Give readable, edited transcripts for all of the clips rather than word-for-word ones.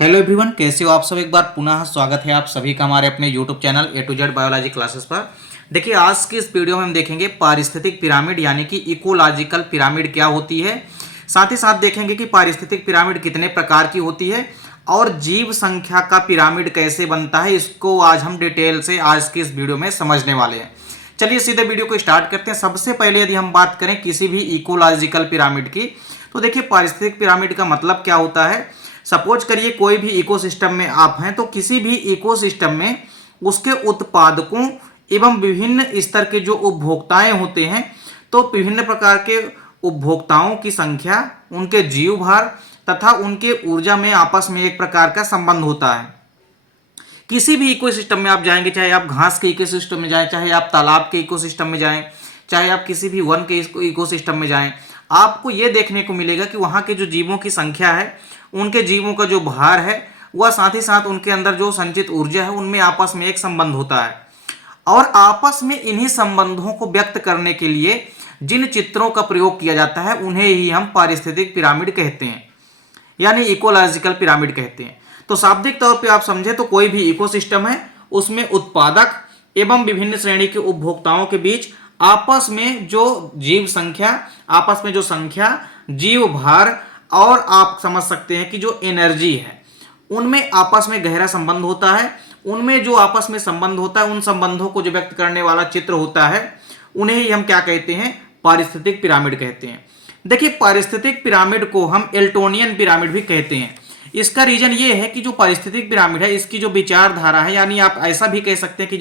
Hello everyone, कैसे हो आप सब। एक बार पुनः स्वागत है आप सभी का हमारे अपने YouTube channel A to Z biology classes पर। देखिए, आज की इस वीडियो में हम देखेंगे पारिस्थितिक पिरामिड यानी कि इकोलॉजिकल पिरामिड क्या होती है। साथ ही साथ देखेंगे कि पारिस्थितिक पिरामिड कितने प्रकार की होती है और जीव संख्या का पिरामिड कैसे बनता है। इसको आज हम डिटेल से आज की इस वीडियो में समझने वाले हैं। चलिए सीधे वीडियो को स्टार्ट करते हैं। सबसे पहले यदि हम बात करें किसी भी इकोलॉजिकल पिरामिड की, तो देखिए पारिस्थितिक पिरामिड का मतलब क्या होता है। सपोज करिए कोई भी इकोसिस्टम में आप हैं, तो किसी भी इकोसिस्टम में उसके उत्पादकों एवं विभिन्न स्तर के जो उपभोक्ताएं होते हैं, तो विभिन्न प्रकार के उपभोक्ताओं की संख्या, उनके जीव भार तथा उनके ऊर्जा में आपस में एक प्रकार का संबंध होता है। किसी भी इकोसिस्टम में आप जाएंगे, चाहे आप घास के इकोसिस्टम में जाएं, चाहे आप तालाब के इकोसिस्टम में जाएं, चाहे आप किसी भी वन के इकोसिस्टम में जाएं, आपको यह देखने को मिलेगा कि वहाँ के जो जीवों की संख्या है, उनके जीवों का जो भार है, वह साथ ही साथ उनके अंदर जो संचित ऊर्जा है, उनमें आपस में एक संबंध होता है। और आपस में इन्हीं संबंधों को व्यक्त करने के लिए जिन चित्रों का प्रयोग किया जाता है, उन्हें ही हम पारिस्थितिक पिरामिड कहते हैं, यानी इकोलॉजिकल पिरामिड कहते हैं। तो शाब्दिक तौर पे आप समझे तो कोई भी इकोसिस्टम है, उसमें उत्पादक एवं विभिन्न श्रेणी के उपभोक्ताओं के बीच आपस में जो जीव संख्या, आपस में जो संख्या, जीव भार और आप समझ सकते हैं कि जो एनर्जी है, उनमें आपस में गहरा संबंध होता है। उनमें जो आपस में संबंध होता है, उन संबंधों को जो व्यक्त करने वाला चित्र होता है, उन्हें ही हम क्या कहते हैं, पारिस्थितिक पिरामिड कहते हैं। देखिए, पारिस्थितिक पिरामिड को हम एल्टोनियन पिरामिड भी कहते हैं। इसका रीजन ये है कि जो पारिस्थितिक पिरामिड है, इसकी जो विचारधारा है, यानी आप ऐसा भी कह सकते हैं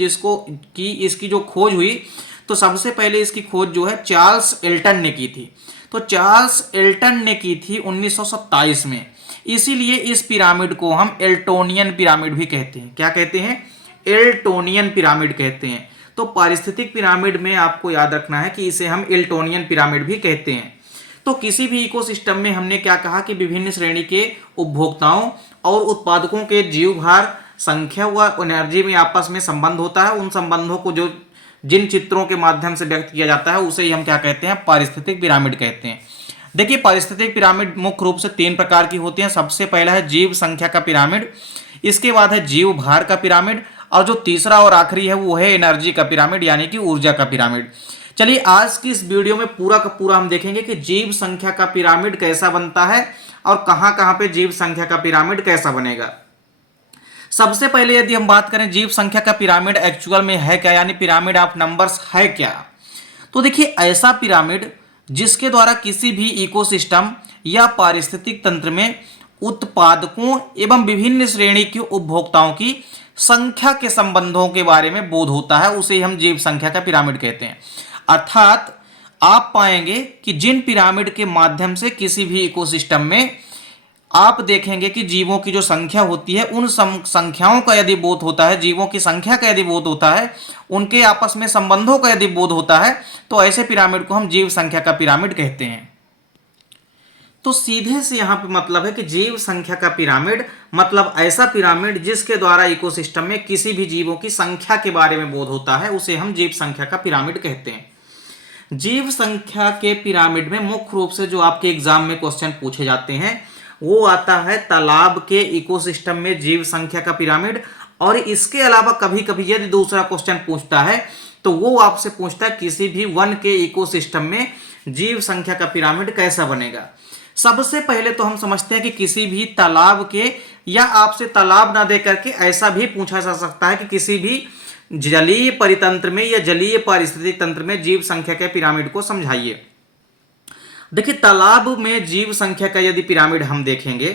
कि इसकी जो खोज हुई, तो सबसे पहले इसकी खोज जो है चार्ल्स एल्टन ने की थी। तो चार्ल्स एल्टन ने की थी 1927 में। इसीलिए इस पिरामिड को हम एल्टोनियन पिरामिड भी कहते हैं। क्या कहते हैं? एल्टोनियन पिरामिड कहते हैं। तो पारिस्थितिक पिरामिड में आपको याद रखना है कि इसे हम एल्टोनियन पिरामिड भी कहते हैं। तो किसी भी इकोसिस्टम में हमने क्या कहा कि विभिन्न श्रेणी के उपभोक्ताओं और उत्पादकों के जीव भार, संख्या व एनर्जी में आपस में संबंध होता है। उन संबंधों को जो जिन चित्रों के माध्यम से व्यक्त किया जाता है, उसे ही हम क्या कहते हैं, पारिस्थितिक पिरामिड कहते हैं। देखिए, पारिस्थितिक पिरामिड मुख्य रूप से 3 प्रकार की होती हैं। सबसे पहला है जीव संख्या का पिरामिड, इसके बाद है जीव भार का पिरामिड, और जो तीसरा और आखिरी है वो है एनर्जी का पिरामिड, यानी कि ऊर्जा का पिरामिड। चलिए, आज की इस वीडियो में पूरा का पूरा हम देखेंगे कि जीव संख्या का पिरामिड कैसा बनता है और कहां कहां पे जीव संख्या का पिरामिड कैसा बनेगा। सबसे पहले यदि हम बात करें जीव संख्या का पिरामिड एक्चुअल में है क्या, यानी पिरामिड ऑफ नंबर्स है क्या, तो देखिए ऐसा पिरामिड जिसके द्वारा किसी भी इकोसिस्टम या पारिस्थितिक तंत्र में उत्पादकों एवं विभिन्न श्रेणी के उपभोक्ताओं की संख्या के संबंधों के बारे में बोध होता है, उसे हम जीव संख्या का पिरामिड कहते हैं। अर्थात आप पाएंगे कि जिन पिरामिड के माध्यम से किसी भी इकोसिस्टम में आप देखेंगे कि जीवों की जो संख्या होती है, उन संख्याओं का यदि बोध होता है, जीवों की संख्या का यदि बोध होता है, उनके आपस में संबंधों का यदि बोध होता है, तो ऐसे पिरामिड को हम जीव संख्या का पिरामिड कहते हैं। तो सीधे से यहां पे मतलब है कि जीव संख्या का पिरामिड मतलब ऐसा पिरामिड जिसके द्वारा इकोसिस्टम में किसी भी जीवों की संख्या के बारे में बोध होता है, उसे हम जीव संख्या का पिरामिड कहते हैं। जीव संख्या के पिरामिड में मुख्य रूप से जो आपके एग्जाम में क्वेश्चन पूछे जाते हैं, वो आता है तालाब के इकोसिस्टम में जीव संख्या का पिरामिड। और इसके अलावा कभी कभी यदि दूसरा क्वेश्चन पूछता है, तो वो आपसे पूछता है किसी भी वन के इकोसिस्टम में जीव संख्या का पिरामिड कैसा बनेगा। सबसे पहले तो हम समझते हैं कि किसी भी तालाब के, या आपसे तालाब ना दे करके ऐसा भी पूछा जा सकता है कि किसी भी जलीय परितंत्र में या जलीय पारिस्थितिक तंत्र में जीव संख्या के पिरामिड को समझाइए। देखिए, तालाब में जीव संख्या का यदि पिरामिड हम देखेंगे,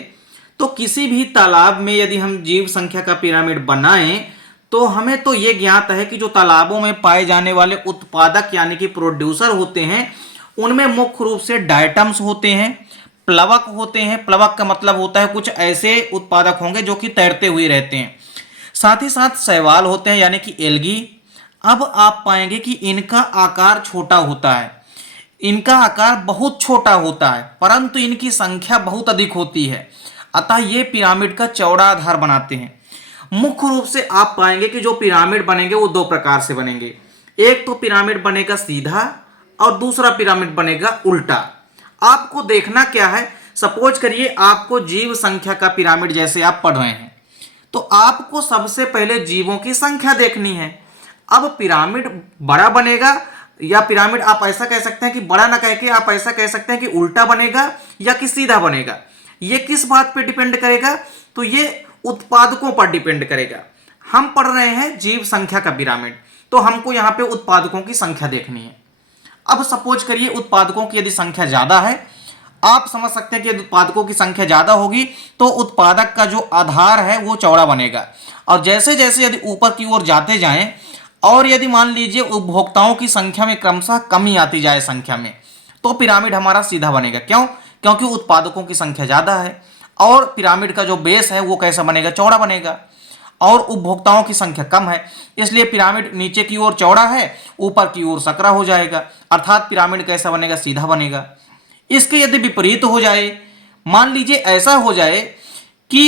तो किसी भी तालाब में यदि हम जीव संख्या का पिरामिड बनाएं, तो हमें तो यह ज्ञात है कि जो तालाबों में पाए जाने वाले उत्पादक यानी कि प्रोड्यूसर होते हैं, उनमें मुख्य रूप से डायटम्स होते हैं, प्लवक होते हैं। प्लवक का मतलब होता है कुछ ऐसे उत्पादक होंगे जो कि तैरते हुए रहते हैं। साथ ही साथ शैवाल होते हैं, यानी कि एल्गी। अब आप पाएंगे कि इनका आकार छोटा होता है, इनका आकार बहुत छोटा होता है, परंतु इनकी संख्या बहुत अधिक होती है। अतः ये पिरामिड का चौड़ा आधार बनाते हैं। मुख्य रूप से आप पाएंगे कि जो पिरामिड बनेंगे वो 2 प्रकार से बनेंगे। एक तो पिरामिड बनेगा सीधा और दूसरा पिरामिड बनेगा उल्टा। आपको देखना क्या है, सपोज करिए आपको जीव संख्या का पिरामिड जैसे आप पढ़ रहे हैं, तो आपको सबसे पहले जीवों की संख्या देखनी है। अब पिरामिड बड़ा बनेगा या पिरामिड आप ऐसा कह सकते हैं कि बड़ा ना कह के आप ऐसा कह सकते हैं कि उल्टा बनेगा या कि सीधा बनेगा। ये किस बात पे डिपेंड करेगा? तो ये उत्पादकों पर डिपेंड करेगा। हम पढ़ रहे हैं जीव संख्या का पिरामिड, तो हमको यहाँ पे उत्पादकों की संख्या देखनी है। अब सपोज करिए उत्पादकों की यदि संख्या ज्यादा है, आप समझ सकते हैं कि यदि उत्पादकों की संख्या ज्यादा होगी तो उत्पादक का जो आधार है वो चौड़ा बनेगा, और जैसे जैसे यदि ऊपर की ओर जाते जाएं और यदि मान लीजिए उपभोक्ताओं की संख्या में क्रमशः कमी आती जाए संख्या में, तो पिरामिड हमारा सीधा बनेगा। क्यों? क्योंकि उत्पादकों की संख्या ज्यादा है और पिरामिड का जो बेस है वो कैसा बनेगा? चौड़ा बनेगा। और उपभोक्ताओं की संख्या कम है, इसलिए पिरामिड नीचे की ओर चौड़ा है, ऊपर की ओर सकरा हो जाएगा, अर्थात पिरामिड कैसा बनेगा? सीधा बनेगा। इसके यदि विपरीत हो जाए, मान लीजिए ऐसा हो जाए कि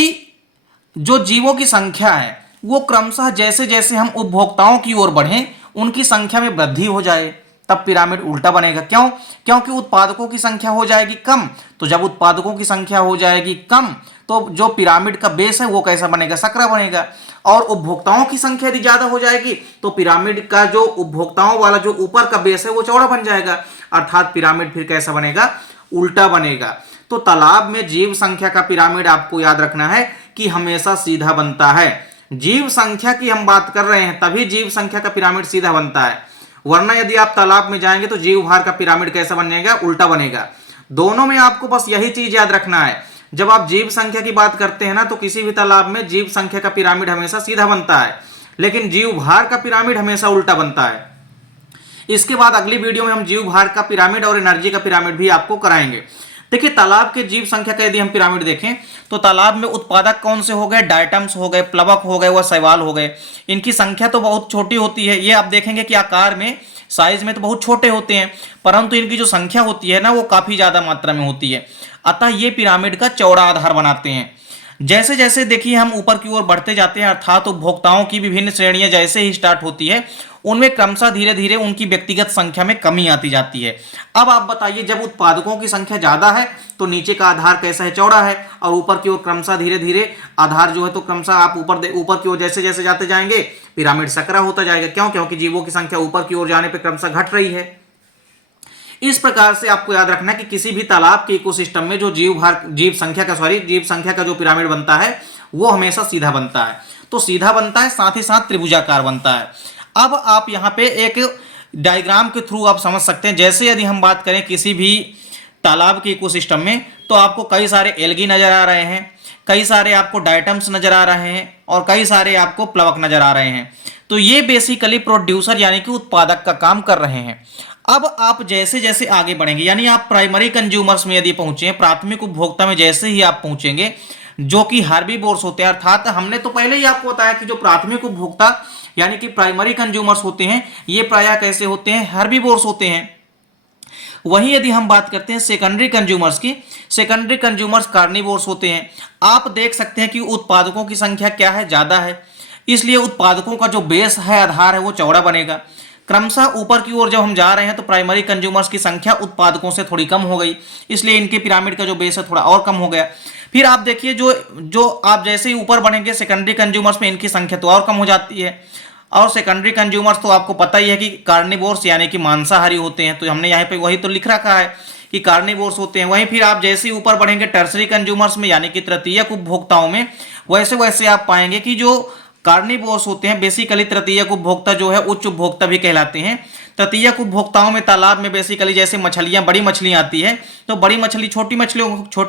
जो जीवों की संख्या है वो क्रमशः जैसे जैसे हम उपभोक्ताओं की ओर बढ़ें उनकी संख्या में वृद्धि हो जाए, तब पिरामिड उल्टा बनेगा। क्यों? क्योंकि उत्पादकों की संख्या हो जाएगी कम, तो जब उत्पादकों की संख्या हो जाएगी कम तो जो पिरामिड का बेस है वो कैसा बनेगा? सकरा बनेगा। और उपभोक्ताओं की संख्या यदि ज्यादा हो जाएगी तो पिरामिड का जो उपभोक्ताओं वाला जो ऊपर का बेस है वो चौड़ा बन जाएगा, अर्थात पिरामिड फिर कैसा बनेगा? उल्टा बनेगा। तो तालाब में जीव संख्या का पिरामिड आपको याद रखना है कि हमेशा सीधा बनता है। जीव संख्या की हम बात कर रहे हैं तभी जीव संख्या का पिरामिड सीधा बनता है, वरना यदि आप तालाब में जाएंगे तो जीव भार का पिरामिड कैसा बनेगा? उल्टा बनेगा। दोनों में आपको बस यही चीज याद रखना है, जब आप जीव संख्या की बात करते हैं ना तो किसी भी तालाब में जीव संख्या का पिरामिड हमेशा सीधा बनता है, लेकिन जीव भार का पिरामिड हमेशा उल्टा बनता है। इसके बाद अगली वीडियो में हम जीव भार का पिरामिड और एनर्जी का पिरामिड भी आपको कराएंगे। देखिए तालाब के जीव संख्या का यदि हम पिरामिड देखें तो तालाब में उत्पादक कौन से हो गए? डायटम्स हो गए, प्लवक हो गए, व शैवाल हो गए। इनकी संख्या तो बहुत छोटी होती है, ये आप देखेंगे कि आकार में साइज में तो बहुत छोटे होते हैं, परंतु इनकी जो संख्या होती है ना वो काफी ज्यादा मात्रा में होती है, अतः ये पिरामिड का चौड़ा आधार बनाते हैं। जैसे जैसे देखिए हम ऊपर की ओर बढ़ते जाते हैं, अर्थात उपभोक्ताओं की विभिन्न श्रेणियां जैसे ही स्टार्ट होती है उनमें क्रमशः धीरे धीरे उनकी व्यक्तिगत संख्या में कमी आती जाती है। अब आप बताइए, जब उत्पादकों की संख्या ज्यादा है तो नीचे का आधार कैसा है? चौड़ा है, और ऊपर की ओर क्रमशः धीरे धीरे आधार जो है तो क्रमशः आप ऊपर की ओर जैसे जैसे जाते जाएंगे पिरामिड सकरा होता जाएगा। क्यों? क्योंकि जीवों की संख्या ऊपर की ओर जाने पर क्रमशः घट रही है। इस प्रकार से आपको याद रखना है कि किसी भी तालाब के इकोसिस्टम में जो जीव संख्या का जो पिरामिड बनता है वो हमेशा सीधा बनता है। तो सीधा बनता है, साथ ही साथ त्रिभुजाकार बनता है। अब आप यहाँ पे एक डायग्राम के थ्रू आप समझ सकते हैं। जैसे यदि हम बात करें किसी भी तालाब के इकोसिस्टम में तो आपको कई सारे एल्गी नजर आ रहे हैं, कई सारे आपको डायटम्स नजर आ रहे हैं और कई सारे आपको प्लवक नजर आ रहे हैं। तो ये बेसिकली प्रोड्यूसर यानी कि उत्पादक का काम कर रहे हैं। अब आप जैसे जैसे आगे बढ़ेंगे, यानी आप प्राइमरी कंज्यूमर्स में यदि पहुंचे, प्राथमिक उपभोक्ता में जैसे ही आप पहुंचेंगे, जो कि हर्बीवोर्स होते हैं, अर्थात हमने तो पहले ही आपको बताया कि जो प्राथमिक उपभोक्ता यानी कि प्राइमरी कंज्यूमर्स होते हैं ये प्रायः कैसे होते हैं? हर्बीवोर्स होते हैं। वहीं यदि हम बात करते हैं सेकेंडरी कंज्यूमर्स की, सेकेंडरी कंज्यूमर्स कार्निवोर्स होते हैं। आप देख सकते हैं कि उत्पादकों की संख्या क्या है? ज्यादा है, इसलिए उत्पादकों का जो बेस है, आधार है, वो चौड़ा बनेगा। क्रमशः ऊपर की ओर जब हम जा रहे हैं तो प्राइमरी कंज्यूमर्स की संख्या उत्पादकों से थोड़ी कम हो गई, इसलिए इनके पिरामिड का जो बेस है थोड़ा और कम हो गया। फिर आप देखिए जो आप जैसे ही ऊपर बढ़ेंगे सेकेंडरी कंज्यूमर्स में इनकी संख्या तो और कम हो जाती है। और सेकेंडरी कंज्यूमर्स तो आपको पता ही है कि कार्निवोर्स यानी कि मांसाहारी होते हैं, तो हमने यहाँ पे वही तो लिख रखा है कि कार्निवोर्स होते हैं। वहीं फिर आप जैसे ही ऊपर बढ़ेंगे टर्सरी कंज्यूमर्स में यानी कि तृतीयक उपभोक्ताओं में, वैसे वैसे आप पाएंगे कि जो कार्निवोर्स होते हैं बेसिकली तृतीयक उपभोक्ता जो है उच्च उपभोक्ता भी कहलाते हैं। तृतीयक उपभोक्ताओं में तालाब में बेसिकली जैसे मछलियां, बड़ी मछलियां आती है तो बड़ी मछली छोटी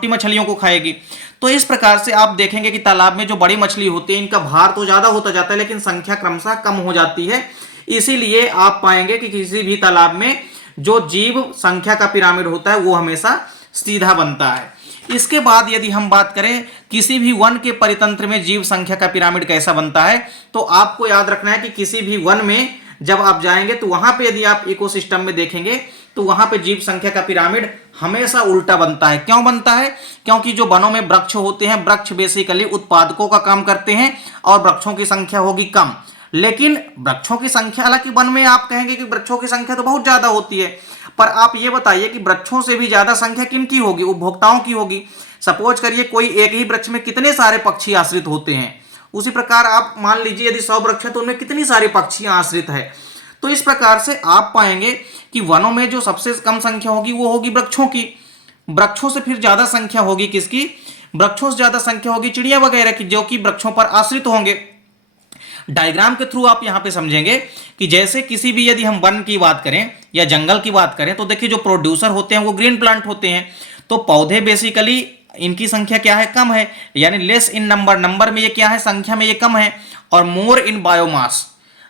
मछलियों को खाएगी। तो इस प्रकार से आप देखेंगे कि तालाब में जो बड़ी मछली होती है इनका भार तो ज्यादा होता जाता है लेकिन संख्या क्रमशः कम हो जाती है। इसीलिए आप पाएंगे कि किसी भी तालाब में जो जीव संख्या का पिरामिड होता है वो हमेशा सीधा बनता है। इसके बाद यदि हम बात करें किसी भी वन के परितंत्र में जीव संख्या का पिरामिड कैसा बनता है, तो आपको याद रखना है कि किसी भी वन में जब आप जाएंगे तो वहां पे यदि आप इकोसिस्टम में देखेंगे तो वहां पे जीव संख्या का पिरामिड हमेशा उल्टा बनता है। क्यों बनता है? क्योंकि जो वनों में वृक्ष होते हैं, वृक्ष बेसिकली उत्पादकों का काम करते हैं और वृक्षों की संख्या होगी कम। लेकिन वृक्षों की संख्या, हालांकि वन में आप कहेंगे कि वृक्षों की संख्या तो बहुत ज्यादा होती है, पर आप ये बताइए कि वृक्षों से भी ज्यादा संख्या किनकी होगी, उपभोक्ताओं की होगी। सपोज करिए कोई एक ही वृक्ष में कितने सारे पक्षी आश्रित होते हैं, उसी प्रकार आप मान लीजिए यदि 100 वृक्ष है तो उनमें कितनी सारी पक्षियां आश्रित है। तो इस प्रकार से आप पाएंगे कि वनों में जो सबसे कम संख्या होगी वो होगी वृक्षों की, वृक्षों से फिर ज्यादा संख्या होगी किसकी, वृक्षों से ज्यादा संख्या होगी चिड़िया वगैरह की, जो कि वृक्षों पर आश्रित होंगे। डायग्राम के थ्रू आप यहां पे समझेंगे कि जैसे किसी भी यदि हम वन की बात करें या जंगल की बात करें तो देखिए जो प्रोड्यूसर होते हैं वो ग्रीन प्लांट होते हैं। तो पौधे बेसिकली इनकी संख्या क्या है, कम है, यानी लेस इन नंबर, नंबर में ये क्या है, संख्या में ये कम है, और मोर इन बायोमास।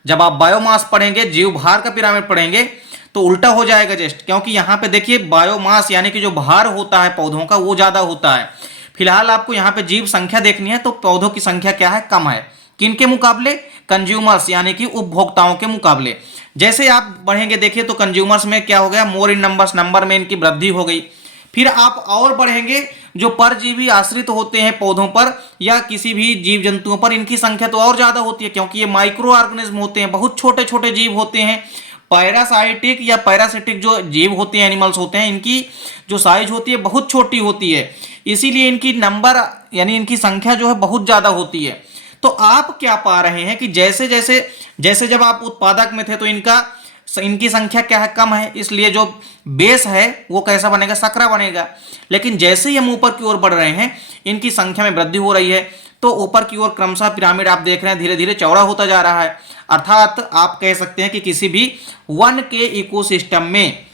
जब आप बायोमास पढ़ेंगे, जीव भार का पिरामिड पढ़ेंगे तो उल्टा हो जाएगा जस्ट, क्योंकि यहां पे देखिए बायोमास यानी कि जो भार होता है पौधों का वो ज्यादा होता है। फिलहाल आपको यहां पे जीव संख्या देखनी है तो पौधों की संख्या क्या है, कम है। किनके मुकाबले, कंज्यूमर्स यानी कि उपभोक्ताओं के मुकाबले। जैसे आप बढ़ेंगे देखिए तो कंज्यूमर्स में क्या हो गया, मोर इन नंबर्स, नंबर में इनकी वृद्धि हो गई। फिर आप और बढ़ेंगे, जो परजीवी आश्रित होते हैं पौधों पर या किसी भी जीव जंतुओं पर, इनकी संख्या तो और ज्यादा होती है, क्योंकि ये माइक्रो ऑर्गेनिज्म होते हैं, बहुत छोटे छोटे जीव होते हैं। पैरासाइटिक या पैरासिटिक जो जीव होते हैं, एनिमल्स होते हैं, इनकी जो साइज होती है बहुत छोटी होती है, इसीलिए इनकी नंबर यानी इनकी संख्या जो है बहुत ज्यादा होती है। तो आप क्या पा रहे हैं कि जैसे जैसे जैसे जब आप उत्पादक में थे तो इनकी संख्या क्या है, कम है, इसलिए जो बेस है वो कैसा बनेगा, सकरा बनेगा। लेकिन जैसे ही हम ऊपर की ओर बढ़ रहे हैं इनकी संख्या में वृद्धि हो रही है, तो ऊपर की ओर क्रमशः पिरामिड आप देख रहे हैं धीरे धीरे चौड़ा होता जा रहा है। अर्थात आप कह सकते हैं कि किसी भी वन के इकोसिस्टम में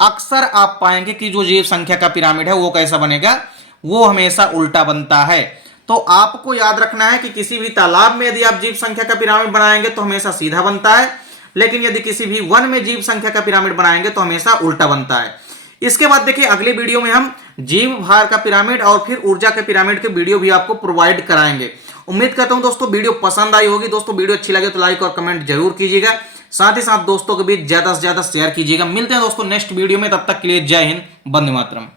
अक्सर आप पाएंगे कि जो जीव संख्या का पिरामिड है वो कैसा बनेगा, वो हमेशा उल्टा बनता है। तो आपको याद रखना है कि किसी भी तालाब में यदि आप जीव संख्या का पिरामिड बनाएंगे तो हमेशा सीधा बनता है, लेकिन यदि किसी भी वन में जीव संख्या का पिरामिड बनाएंगे तो हमेशा उल्टा बनता है। इसके बाद देखिए अगले वीडियो में हम जीव भार का पिरामिड और फिर ऊर्जा के पिरामिड के वीडियो भी आपको प्रोवाइड कराएंगे। उम्मीद करता हूं दोस्तों वीडियो पसंद आई होगी। दोस्तों वीडियो अच्छी लगे तो लाइक और कमेंट जरूर कीजिएगा, साथ ही साथ दोस्तों के बीच ज्यादा से ज्यादा शेयर कीजिएगा। मिलते हैं दोस्तों नेक्स्ट वीडियो में, तब तक के लिए जय हिंद, वंदे मातरम।